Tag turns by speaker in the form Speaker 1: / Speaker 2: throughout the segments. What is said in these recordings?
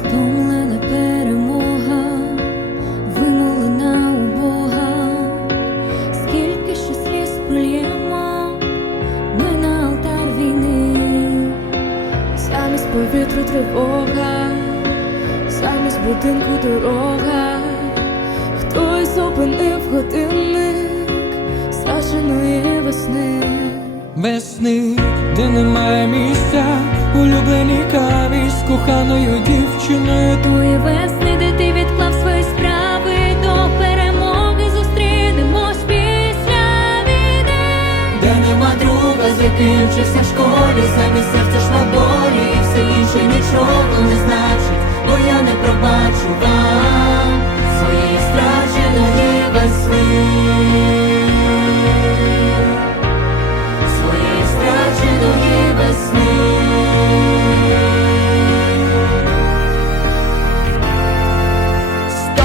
Speaker 1: стомлена перемога, вимолена у скільки ще сліз ми на алтар замість повітру тривога, замість будинку дорога, хтось зупинив годинник страшеної весни, весни,
Speaker 2: де
Speaker 1: немає місця улюбленій каві з коханою дівчиною. Тої весни, де ти відклав свої справи до перемоги зустрінемось після війни. Де нема друга, з яким вчився в школі, замість серця ж на болі, і все інше нічого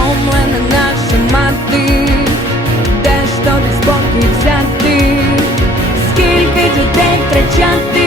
Speaker 1: Стомлена наша мати, де ж тобі спокій взяти, скільки дітей втрачати,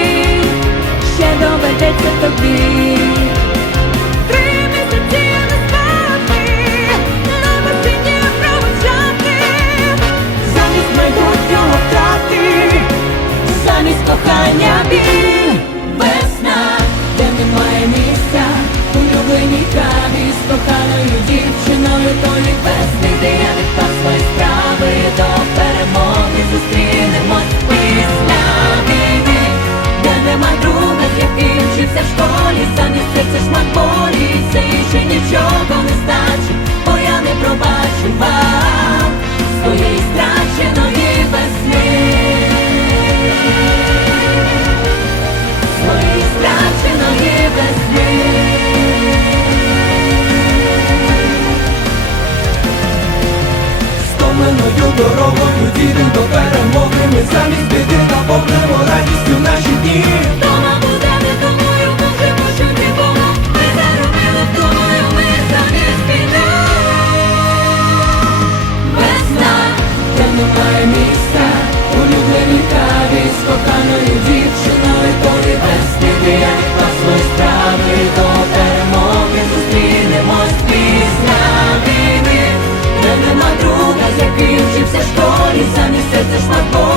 Speaker 1: весни,
Speaker 3: улюбленою дорогою дійдем до перемоги. Ми замість біди наповнимо радістю наші дні. Їздиш на